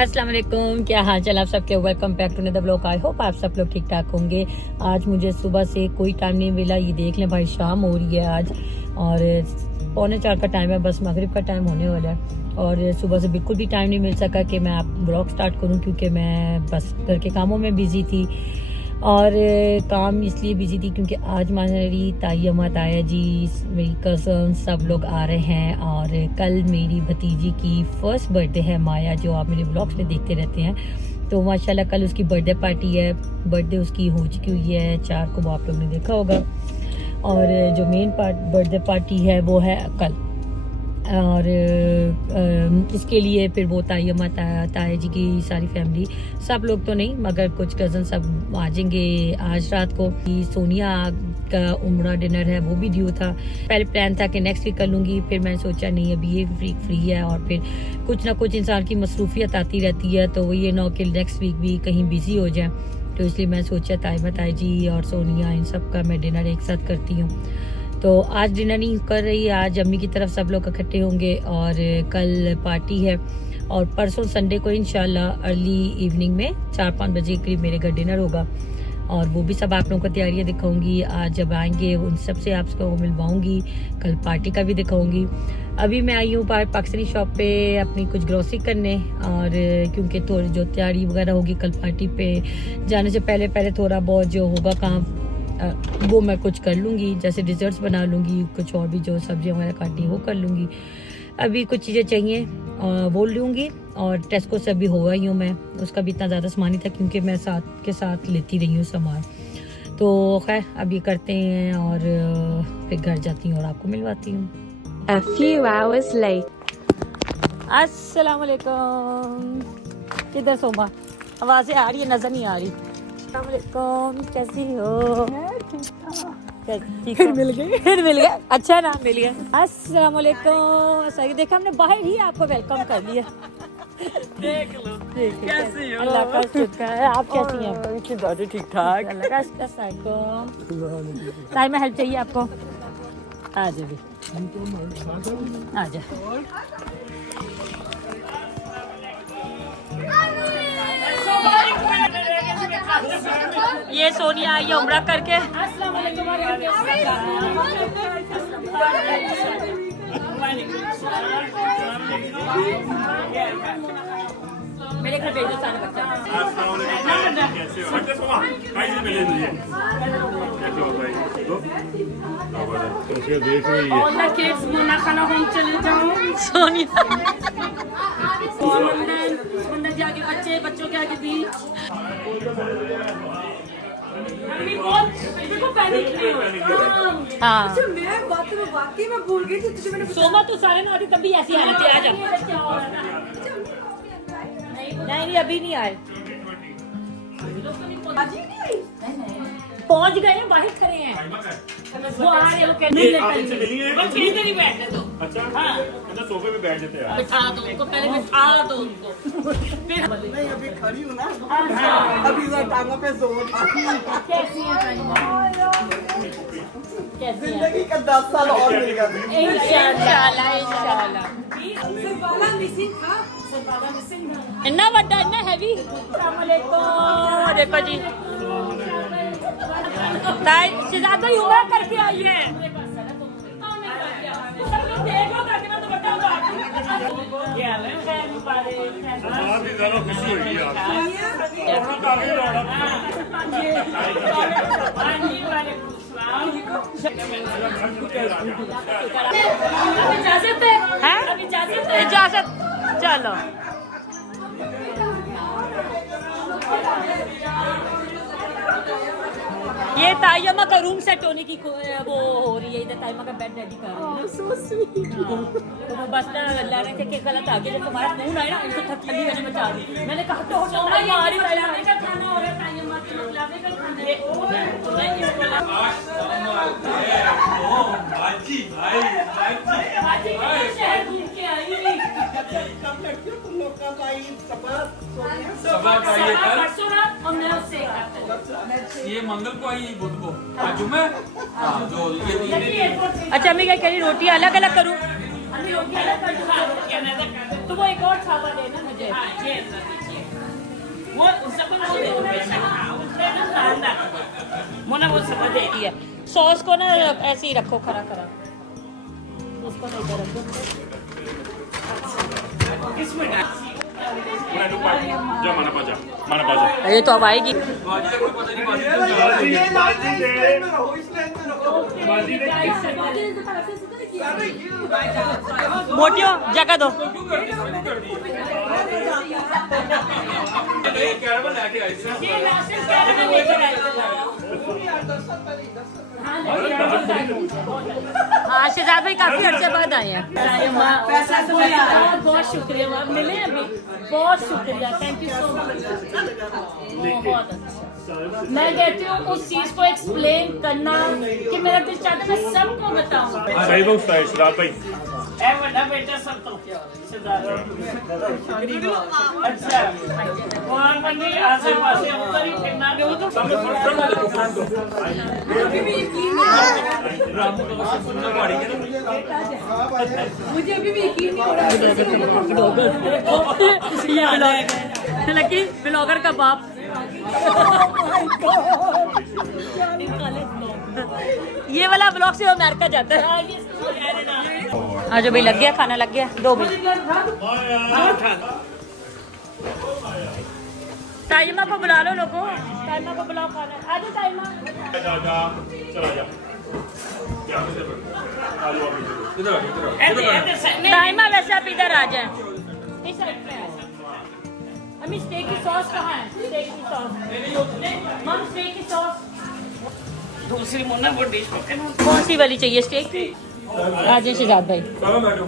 अस्सलाम वालेकुम, क्या हाल चाल आप सबके। Welcome back to the blog. I hope आप सब लोग ठीक ठाक होंगे। आज मुझे सुबह से कोई टाइम नहीं मिला। ये देख लें भाई, शाम हो रही है आज और 3:45 का टाइम है, बस मगरिब का टाइम होने वाला है। और सुबह से बिल्कुल भी टाइम नहीं मिल सका कि मैं आप ब्लॉग स्टार्ट करूं, क्योंकि मैं बस घर के कामों में बिजी थी। और काम इसलिए बिजी थी क्योंकि आज मेरी ताई अम्मा, ताया जी, मेरी कज़न सब लोग आ रहे हैं। और कल मेरी भतीजी की फर्स्ट बर्थडे है, माया, जो आप मेरे ब्लॉग्स में देखते रहते हैं। तो माशाल्लाह कल उसकी बर्थडे पार्टी है। बर्थडे उसकी हो चुकी हुई है 4 को, वो आप लोग ने देखा होगा। और जो मेन बर्थडे पार्टी है वो है कल। और इसके लिए फिर वो ताई अम्मा, ताया जी की सारी फैमिली, सब लोग तो नहीं मगर कुछ कज़न सब आ जाएंगे आज रात को। सोनिया का उम्रा डिनर है, वो भी ड्यू था। पहले प्लान था कि नेक्स्ट वीक कर लूँगी, फिर मैंने सोचा नहीं, अभी ये फ्री है और फिर कुछ ना कुछ इंसान की मसरूफियत आती रहती है, तो ये ना कि नेक्स्ट वीक भी कहीं बिजी हो जाए। तो इसलिए मैं सोचा ताई जी और सोनिया इन सब का मैं डिनर एक साथ करती हूँ। तो आज डिनर नहीं कर रही, आज अम्मी की तरफ सब लोग इकट्ठे होंगे और कल पार्टी है। और परसों संडे को इंशाल्लाह अर्ली इवनिंग में 4-5 बजे के करीब मेरे घर डिनर होगा। और वो भी सब आप लोगों को तैयारियां दिखाऊंगी। आज जब आएंगे उन सब से आपको मिलवाऊंगी, कल पार्टी का भी दिखाऊंगी। अभी मैं आई हूँ पाकिस्तानी शॉप पे अपनी कुछ ग्रोसरी करने, और क्योंकि थोड़ी जो तैयारी वगैरह होगी कल पार्टी पे जाने से पहले थोड़ा बहुत जो होगा काम वो मैं कुछ कर लूँगी, जैसे डिज़र्ट्स बना लूँगी, कुछ और भी जो सब्जियाँ वगैरह काटनी वो कर लूँगी। अभी कुछ चीज़ें चाहिए वो लूँगी। और टेस्को से भी हो आई हूँ मैं, उसका भी इतना ज़्यादा सामान ही था क्योंकि मैं साथ के साथ लेती रही हूँ सामान। तो खैर अब ये करते हैं और फिर घर जाती हूँ और आपको मिलवाती हूँ। A few hours later. अस्सलाम वालेकुम। किधर सोमा, आवाज़ें आ रही है, नज़र नहीं आ रही। अस्सलाम वालेकुम, कैसी हो? फिर मिल गए अच्छा ना मिल गए। अस्सलाम वालेकुम। सही देखा, हमने बाहर ही आपको वेलकम कर लिया। देख लो कैसी हो? अल्लाह का शुक्र है। आप कैसी हैं? ठीक ठाक। अल्लाह का शुक्र। टाइम में हेल्प चाहिए आपको? आ जाइए, आ जाए। ये सोनिया आई है उम्रा करके। मेरे घर भेजो सारे बच्चे। सोनिया बच्चों के आगे भी हाँ। वाकई में भूल गई थी। सोमा तू सारे ना तभी ऐसी हालत है। आ जा। नहीं अभी नहीं आए, पहुंच गए हैं, बाहर खड़े हैं। वो आ रहे हो कहते नहीं बैठने दो। अच्छा हाँ, सोफे पे बैठ जाते हैं। बिठा दो उनको, पहले बिठा दो उनको, फिर नहीं अभी खड़ी हूँ ना, अभी टांगों पे जोर था। कैसी है जिंदगी का 10 साल और मिलेगा। इंशाल्लाह। इतना बड़ा, इतना हैवी। अस्सलाम वालेकुम। देखो जी, ताई शिजात भाई उम्र करके आई है। सब लोग देखो ताकि मैं तो बता दूं आपको। बहुत ही ज़्यादा खुशी हुई है इजाजत है, इजाजत। चलो ये तायम्मा का रूम सेट होने की वो हो रही है, इधर तायम्मा का बेड रेडी कर रही है। तो वो बस ना ला रहे थे कि गलत आ गया, जब तुम्हारा फोन आया ना उनको ठंडी वजह में चाह दी। मैंने कहा तो हमारी लाने का खाना हो रहा है, तायम्मा के लाने का शहर घूम के आई। तुम लोग का भाई ये मंगल को आई, बुध को आज जुम्मे। अच्छा मैं क्या कह रही, रोटी अलग अलग करूँ? तो वो एक और छापा देना मुझे। वो सब मोना वो सब दे दिया। सॉस को ना ऐसे ही रखो खरा खरा, उसको नहीं कर रखो। किसमें डाल जा माना पाजा ये तो अब आएगी। बाजी का कोई पता नहीं, बाजी मोटियो जगह दो। क्यों कैरमल लेके आई थी। हाँ शहजाद भाई काफी अर्से बाद आए हैं। बहुत शुक्रिया, मिले अभी, बहुत शुक्रिया, थैंक यू सो मच। बहुत अच्छा। मैं कहती हूँ उस चीज को एक्सप्लेन करना कि मेरा दिल चाहता है मैं सबको बताऊँ। सही दोस्त है शराब भाई ए बड़ा बेटा सब तो क्या अच्छा और बंदी आसे पासे ऊपर ही फिरना दे तो मुझे अभी भी यकीन नहीं हो रहा है लकी ब्लॉगर का बाप। ये वाला ब्लॉग से वो अमेरिका जाता है। आज भाई लग गया, खाना लग गया 2 बजे। टाइमा को बुला लो लोगों, टाइमा को बुलाओ खाना। आ जाओ टाइमा। चला जा इधर आ, टाइमा वैसे आप इधर आ जाए, इस साइड पे आ जाए। अम्मी स्टेक की सॉस कहाँ है? स्टेक की सॉस मम, स्टेक की सॉस दूसरी मोना वो डिश पकड़ कौन सी वाली चाहिए? स्टेक की। आज शहजाद भाई चलो बैठो।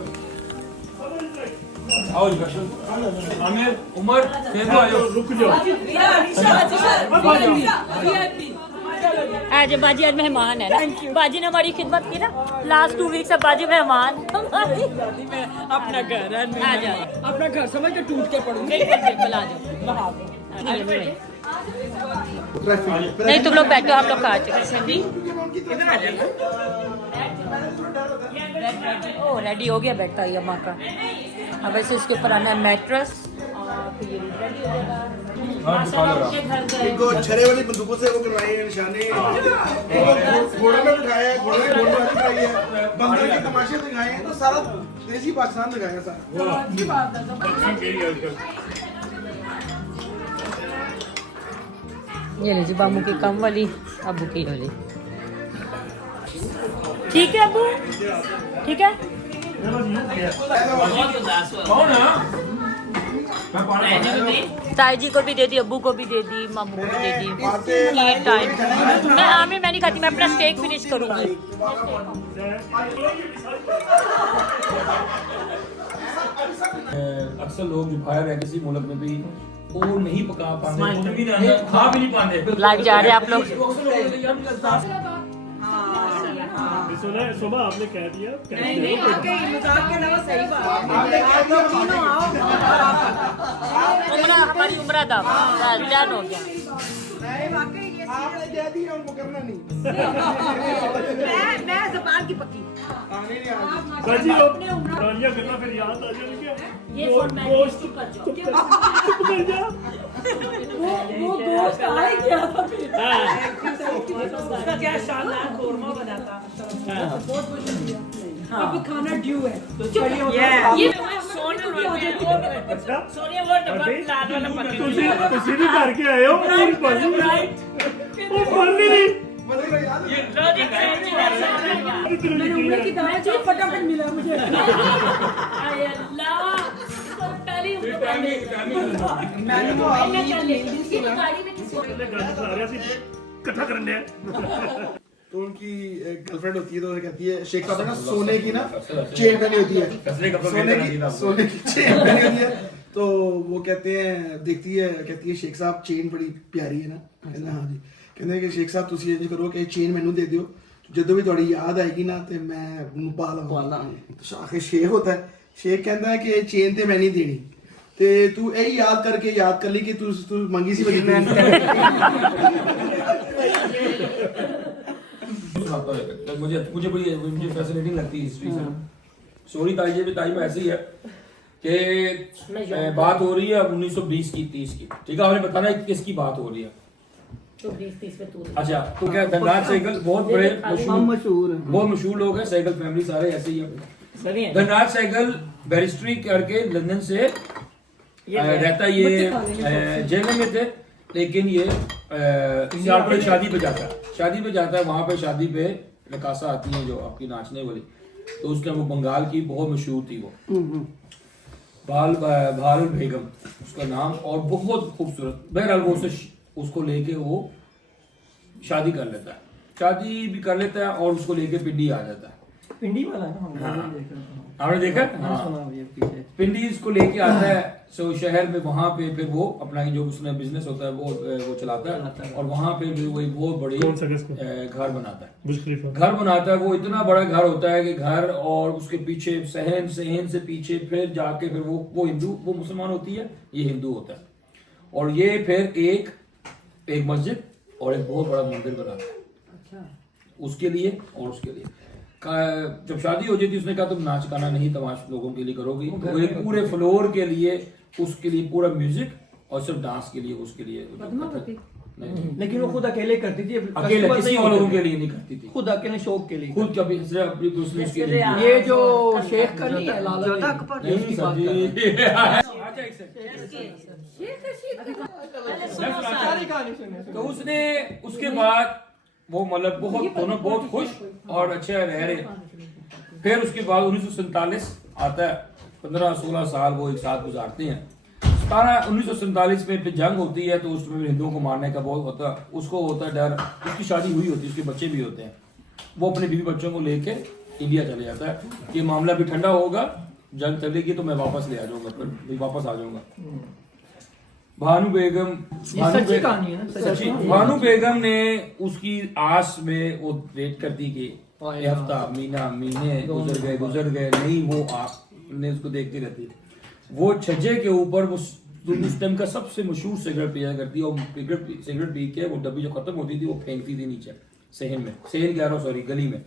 आओ जी बैठो। आमिर, उमर, ये तो आयो। रुक जाओ। आज बाजी आज मेहमान है ना, बाजी ने हमारी खिदमत की ना लास्ट 2 वीक से। बाजी मेहमान अपना घर है आ जाओ, अपना घर समझ के टूट के पड़ूंगी। बिल्कुल बिल्कुल आ जाओ। नहीं तुम लोग बैठो, हम लोग खा चुके हैं। ओ रेडी हो गया बेड ताई अम्मा का। अब ऐसे इसके ऊपर आना है मैट्रेस और फिर ये रेडी हो जाएगा। इनको छरे वाली बंदूकों से वो करवाई है निशाने, घोड़े में बिठाया है, घोड़े में दिखाई है, बंदर के तमाशे दिखाए हैं, तो सारा देसी पाकिस्तान दिखाया सारा। ये लीजिए बामू की कम वाली, अबू की वाली। ठीक है अबू, ठीक है। कौन है? मैं पानी ताई जी को भी दे दी, अब्बू को भी दे दी, मामू को भी दे दी। टाइम मैं आमिर मैं नहीं खाती, मैं अपना स्टेक फिनिश करूंगी। अक्सर लोग जो बाहर है किसी मुल्क में भी वो नहीं पका पाते, वो भी नहीं खा भी नहीं पाते। लाइव जा रहे हैं आप लोग। सुना सुबह आपने कह दिया नहीं वाकई मजाक के अलावा सही बात उमरा हमारी उमरा था डन हो गया। आपने दे दी है उनको करना नहीं। मैं ज़बान की पक्की आने नहीं आने। बाजी पुरानियां गल्ला फिर याद आ जाएगी क्या? ये फॉर्मेलिटी चुप कर जाओ। वो दोस्त आ ही गया था फिर। उसका क्या शानदार कोरमा बना था। बहुत शुक्रिया। अब खाना ड्यू है तो चलिए ये सोनिया वो डब्बा लाल वाला पकड़ ਤੁਸੀਂ ਵੀ ਕਰਕੇ ਆਏ ਹੋ ਮੇਰੀ ਬਾਜੀ ਉਹ ਬੰਦ नहीं ये लॉजिक मैंने उम्र की दवा चाहिए फटाफट मिला मुझे आय अल्लाह तो पहली मैंने वो गाड़ी में किसी इकट्ठा करने तो उनकी गर्लफ्रेंड होती है तो कहती है शेख साहब ना सोने की ना चेन पहनी होती है, सोने की चेन पहनी होती है। तो वो कहते हैं देखती है, कहती है शेख साहब चेन बड़ी प्यारी है ना। कहते हाँ जी। कहते हैं कि शेख साहब तुसी इंज करो कि चेन मैनू दे दियो, ਜਦੋਂ भी थोड़ी याद आएगी ना तो मैं ਉਹਨੂੰ ਪਾ ਲਵਾਂਗਾ। तो आखिर शेख होता है, शेख कहता है कि चेन ते मैं नहीं देनी ते तू यही याद करके याद कर ली कि तू मंगी सी बड़ी मुझे मुझे फैसिनेटिंग लगती है हिस्ट्री से। स्टोरी ताई में ऐसी है कि बात हो रही है अब 1920 की 30 की, ठीक है, आपने बताना है किसकी बात हो रही है। तो 20-30 में तू अच्छा, तो क्या धनराज सहगल बहुत बड़े बहुत मशहूर लोग हैं, सहगल फैमिली सारे ऐसे ही है। धनराज सहगल बैरिस्ट्री करके लंदन से रहता, ये जेल में थे, लेकिन ये शादी पे जाता है, वहां पे शादी पे नकासा आती है जो आपकी नाचने वाली, तो उसके वो बंगाल की बहुत मशहूर थी, वो भाल बेगम उसका नाम, और बहुत खूबसूरत। बहरहाल वो उसको लेके वो शादी कर लेता है, शादी भी कर लेता है और उसको लेके पिंडी आ जाता है। पिंडी वाला है ना, आपने देखा? हाँ, पिंडी इसको लेके आता है सो शहर में, वहां पे फिर वो अपना जो उसने बिजनेस होता है वो चलाता है, और वहां पे भी वो एक बहुत बड़ी घर बनाता है। वो इतना बड़ा घर होता है कि घर और उसके पीछे सहन से पीछे फिर जाके फिर वो हिंदू, वो मुसलमान होती है, ये हिंदू होता है, और ये फिर एक मस्जिद और एक बहुत बड़ा मंदिर बनाता है। अच्छा। उसके लिए और उसके लिए जब शादी हो जाती, उसने कहा तुम नाच गाना नहीं तमाश लोगों के लिए करोगी, तो एक पूरे फ्लोर के लिए उसके लिए पूरा म्यूजिक और सिर्फ डांस के लिए उसके लिए नहीं। लेकिन वो खुद अकेले करती थी, अकेले किसी और लोगों के लिए नहीं करती थी, खुद अकेले शौक के लिए, खुद कभी अपनी दूसरे उसके लिए। ये जो शेख का नहीं है लाला नहीं सर जी। तो उसने उसके बाद वो मतलब बहुत दोनों बहुत खुश और अच्छे रह रहे। फिर उसके बाद 1947 आता है, 15-16 साल वो एक साथ गुजारते हैं। 1947 में फिर जंग होती है, तो उसमें हिंदुओं को मारने का बहुत होता है, उसको होता है डर। उसकी शादी हुई होती है, उसके बच्चे भी होते हैं, वो अपने बीवी बच्चों को लेके इंडिया चले जाता है। ये मामला भी ठंडा होगा, जंग चलेगी तो मैं वापस ले आ जाऊंगा, फिर वापस आ जाऊंगा। भानु बेगम ने उसकी आस में वो वेट करती कि हफ्ता महीने गुजर गए नहीं, वो आपने उसको देखती रहती। वो छज्जे के ऊपर वो उस टाइम का सबसे मशहूर सिगरेट पिया करती, और सिगरेट पी के वो डब्बी जो खत्म होती थी वो फेंकती थी नीचे सहन में, गली में।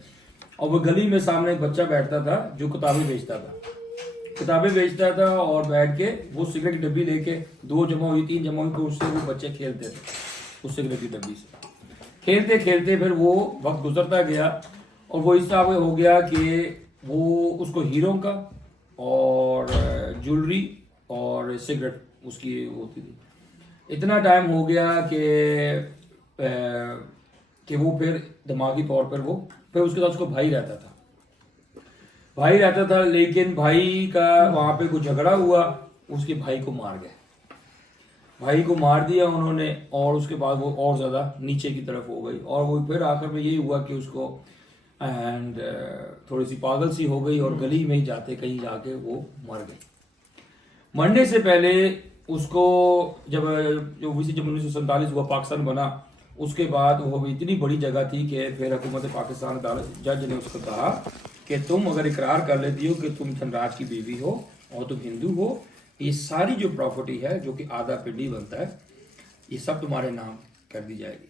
और वो गली में सामने एक बच्चा बैठता था जो किताबें बेचता था, और बैठ के वो सिगरेट की डब्बी लेके 2 जमा हुई 3 जमा हुई, तो उससे वो बच्चे खेलते थे उस सिगरेट की डब्बी से। खेलते फिर वो वक्त गुजरता गया, और वो इस हिसाब हो गया कि वो उसको हीरो का और ज्वेलरी और सिगरेट उसकी होती थी। इतना टाइम हो गया कि वो फिर दिमागी तौर पर वो फिर उसके साथ उसको भाई रहता था, लेकिन भाई का वहां पे कुछ झगड़ा हुआ, उसके भाई को मार दिया उन्होंने, और उसके बाद वो और ज्यादा नीचे की तरफ हो गई, और वो फिर आखिर में यही हुआ कि उसको थोड़ी सी पागल सी हो गई, और गली में ही कहीं जाके वो मर गई। मरने से पहले उसको जब 1947 हुआ, पाकिस्तान बना, उसके बाद वो इतनी बड़ी जगह थी कि फिर हुकूमत पाकिस्तान जज ने उसको कहा कि तुम अगर इकरार कर लेती हो कि तुम धनराज की बीवी हो और तुम हिंदू हो, ये सारी जो प्रॉपर्टी है जो कि आधा पिंडी बनता है, ये सब तुम्हारे नाम कर दी जाएगी।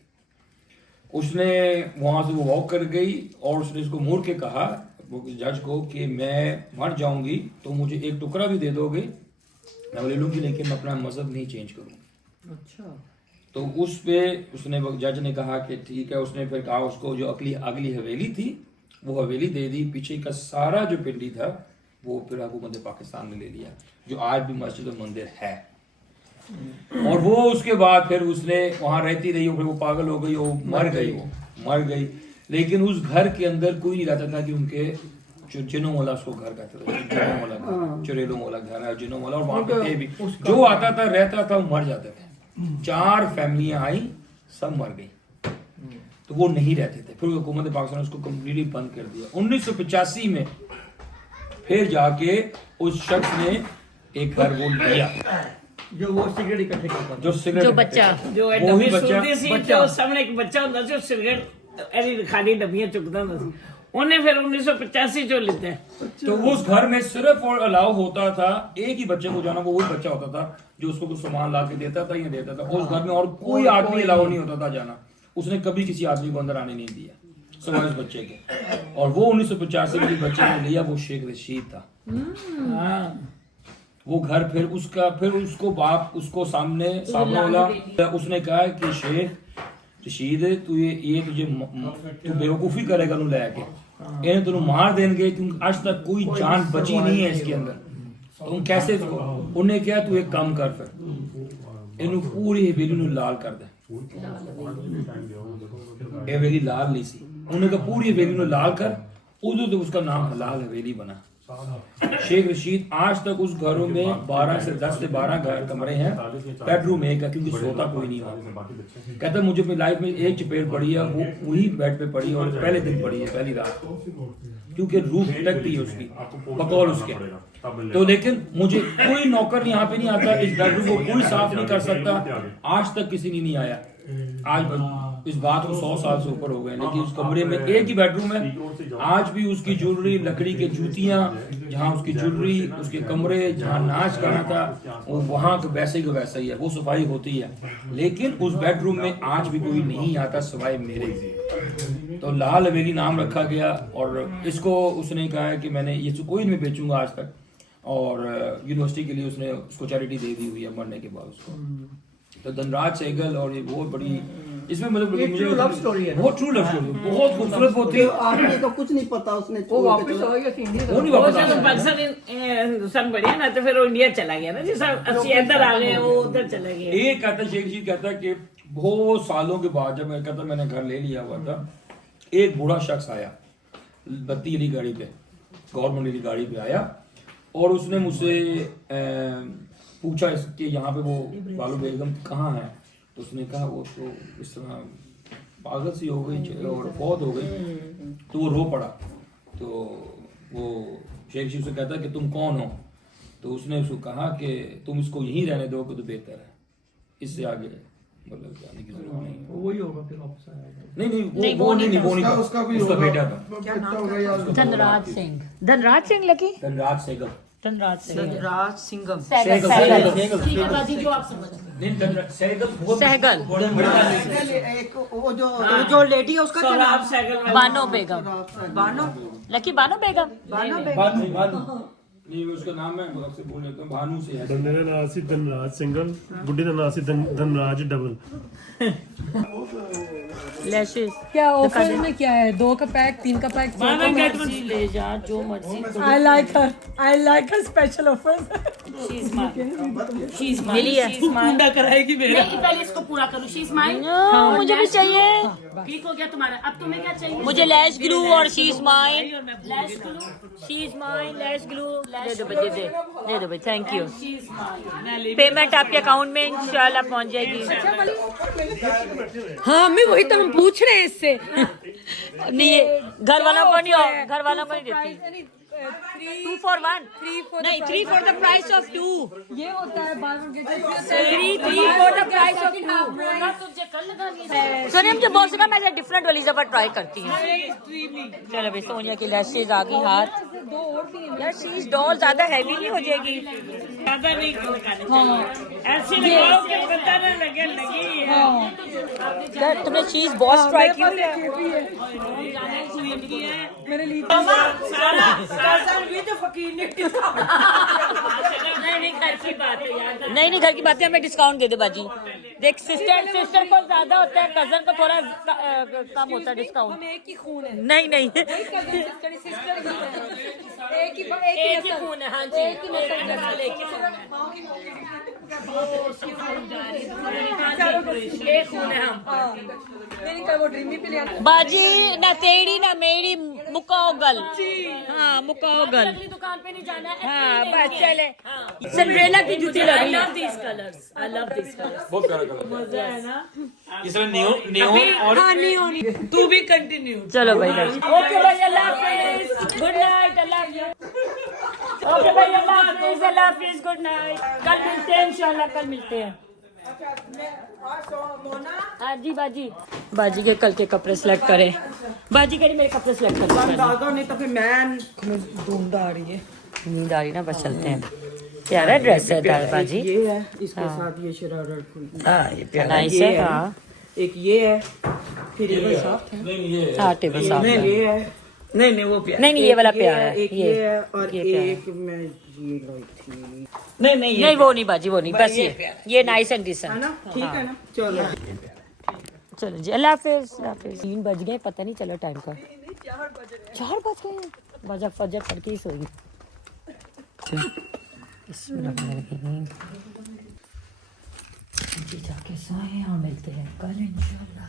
उसने वहां से वो वॉक कर गई, और उसने इसको मुड़ के कहा जज को कि मैं मर जाऊंगी तो मुझे एक टुकड़ा भी दे दोगे, मैं ले लूंगी, लेकिन मैं अपना मजहब नहीं चेंज करूंगी। अच्छा। तो उस पे उसने जज ने कहा कि ठीक है। उसने फिर कहा उसको जो अगली हवेली थी वो हवेली दे दी, पीछे का सारा जो पिंडी था वो फिर हुकूमत पाकिस्तान ने ले लिया, जो आज भी मस्जिद और मंदिर है। और वो उसके बाद फिर उसने वहां रहती रही, फिर वो पागल हो गई, वो मर गई। लेकिन उस घर के अंदर कोई नहीं रहता था कि उनके जिनों वाला उसको घर कहते थे, चुरेलों वाला घर है, जिनों वाला, और वहां पे भी जो आता था रहता था वो मर जाते थे। 4 फैमिलियां आई, सब मर गई, तो वो नहीं रहते थे। फिर हुकूमत पाकिस्तान उसको कम्प्लीटली बंद कर दिया। 1985 में फिर जाके उस शख्स ने एक घर वो लिया, जो वो सिगरेट इकट्ठे करता था, जो बच्चा जो डब्बी सुनती सी, जो सामने एक बच्चा ਹੁੰਦਾ ਸੀ, ਉਹ सिगरेट ਐਨੀ ਖਾਲੀ ਡੱਬੀਆਂ ਚੁੱਕਦਾ ਹੁੰਦਾ ਸੀ, ਉਹਨੇ ਫਿਰ 1985 ਚੋਂ ਲਿੱਤਾ। तो उस घर में सिर्फ और अलाउ होता था एक ही बच्चे को जाना, वो वही बच्चा होता था जो उसको कुछ सामान ला के देता था या देता था। उस घर में और कोई आदमी अलाउ नहीं होता था जाना। उसने कभी किसी आदमी को अंदर आने नहीं दिया सिवाय उस बच्चे के। और वो 1985 में जिस बच्चे ने लिया वो शेख रशीद था। वो घर फिर उसको बाप उसको सामने बोला, उसने कहा कि शेख रशीद तू ये तुझे तू बेवकूफी करेगा नू लेके इन्हें तेन मार देंगे क्योंकि आज तक कोई जान बची नहीं है इसके अंदर, तुम कैसे उन्हें क्या तू एक काम कर फिर इन्हू पूरी हवेली नू लाल कर दे। हवेली लाल नहीं सी, उन्हें कहा पूरी हवेली नू लाल कर, उधर तो उसका नाम हलाल हवेली बना। शेख रशीद आज तक उस घरों में 10 से 12 कमरे हैं, बेडरूम एक है क्योंकि सोता कोई नहीं वहाँ। कहता मुझे अपनी लाइफ में एक चपेट पड़ी है, वो वही बेड पे पड़ी है और पहले दिन पड़ी है, पहली रात, क्योंकि रूह भटकती है उसकी बकौल उसके। तो लेकिन मुझे कोई नौकर यहाँ पे नहीं आता, इस बेडरूम को कोई साफ नहीं कर सकता, आज तक किसी ने नहीं आया। आज इस बात को 100 साल से ऊपर हो गए, लेकिन उस कमरे में एक ही बेडरूम है, आज भी उसकी ज्वेलरी, लकड़ी के जूतियां, जहाँ उसकी ज्वेलरी, उसके कमरे, जहाँ नाच करना था वो वहाँ का वैसे ही वैसा ही है, वो सफाई होती है, लेकिन उस बेडरूम में आज भी कोई नहीं आता सिवाय मेरे। तो लाल हवेली नाम रखा गया और इसको उसने कहा है कि मैंने ये कोई नहीं बेचूंगा आज तक, और यूनिवर्सिटी के लिए उसने उसको चैरिटी दे दी हुई है मरने के बाद उसको। तो धनराज सहगल और ये बहुत बड़ी इसमें मतलब मुझे लव स्टोरी है, बहुत ट्रू लव स्टोरी, बहुत खूबसूरत होती है। आपने तो कुछ नहीं पता उसने वो वापस हो गया इंडिया, वो नहीं वापस वो पाकिस्तान हिंदुस्तान बढ़िया ना, तो फिर वो इंडिया चला गया ना, जैसा अस्सी इधर आ गए वो उधर चला गया। एक कहता है शेख रशीद कहता है कि बहुत सालों के बाद जब मैं कहता मैंने घर ले लिया हुआ था, एक बूढ़ा शख्स आया बत्ती वाली गाड़ी पे, गवर्नमेंट की गाड़ी पे आया और उसने मुझसे पूछा कि यहाँ पे वो बालू बेगम कहाँ है, तो उसने कहा वो तो इस तरह पागल सी हो गई और फौत हो गई, तो वो रो पड़ा। तो वो शेख रशीद से कहता कि तुम कौन हो, तो उसने उसको कहा कि तुम इसको यहीं रहने दो तो बेहतर है, इससे आगे मतलब जाने की जरूरत नहीं। वही होगा फिर वापस आया। नहीं वो नहीं उसका बेटा था धनराज सिंह लकी धनराज सहगल। धनराज सिंह बाजी जो आप समझ नहीं धनराज सहगल सहगल एक वो जो लेडी है उसका क्या नाम? सहगल बानो बेगम बानो लकी बानो बेगम भानु नहीं उसका नाम मैं आपसे बोल लेता हूँ, भानु से है। बंदे का नाम सी धनराज सिंगल, बुढ़ी का नाम सी धनराज डबल। लैशेस क्या ऑफर में क्या है? 2 का पैक, 3 का पैक, मर्जी ले जा जो मर्जी I like her special offer. मिली है पूरा कराएगी मेरा। नहीं पहले इसको पूरा करूँ। She is mine. मुझे भी चाहिए, ठीक हो गया तुम्हारा। अब तुम्हें क्या चाहिए? मुझे लैश ग्लू और she is mine, lash glue. She is mine lash glue दे दो भाई thank you. She is mine. Payment आपके अकाउंट में इंशाल्लाह पहुंच जाएगी। हाँ मैं वही तो हम पूछ रहे हैं इससे। नहीं घर वालों को नहीं देती। 2 for 1 नहीं 3 for the price of 2। ये होता है 3 for the price of 2। तुझे कल लगानी सोनिया मुझे बहुत से मैं डिफरेंट वाली जब ट्राई करती हूँ। चलो भाई सोनिया की लैशेज आ गई हाथ। यार चीज डॉल ज्यादा हैवी नहीं हो जाएगी? ज्यादा नहीं लगानी चाहिए, ऐसी लगाओ कि पता न लगे लगी है। यार तुमने चीज बहुत ट्राई की है मेरे लिए नहीं घर की बात है, हमें डिस्काउंट दे दे बाजी। देख सिस्टर को ज्यादा होता है, कजन को थोड़ा कम होता है डिस्काउंट। हम एक ही खून है। नहीं एक ही खून है। हाँ जी एक खून है हम। मेरी का वो ड्रीमी पे ले आना। बाजी ना तेरी ना मेरी मुकाओ गल। हाँ मुकाओ गल। अगली दुकान पे नहीं जाना है। हाँ बस चले। सिंड्रेला की जूती लग रही है। I love these colors। बहुत प्यारा कलर मजा है ना? इसमें नियोन और तू भी कंटिन्यू। चलो भाई ओके भाई अल्लाह हाफिज, गुड नाइट, अल्लाह हाफिज। ओके भाई अल्लाह हाफिज गुड नाइट। कल मिलते हैं इंशाल्लाह, कल मिलते हैं। हाँ जी बाजी के कल के कपड़े सिलेक्ट करें। बाजी के मेरे कपड़े सिलेक्ट कर डाल दो, नहीं तो फिर मैं ढूंढ आ रही है। नींद आ रही ना, बस चलते हैं। प्यारा ड्रेस है दाल बाजी। ये है इसके साथ ये शरारा फुल। हाँ ये प्यारा नाइस है। हाँ एक ये है, फिर टेबल साफ है। हाँ टेबल साफ है। ये है, नहीं वो प्यारा नहीं ये वाला प्यारा है एक ये है और ये प्यारा है। एक मैं ये लाई थी नहीं नहीं वो नहीं बाजी वो नहीं बस ये नाइस एंड है डिसेंट ना ठीक है ना चलो चलो जी अल्लाह हाफिज 3 बज गए पता नहीं चला टाइम का 4 बज गए बजा फजर करके ही सोई जाके सोए और मिलते हैं कल इंशाल्लाह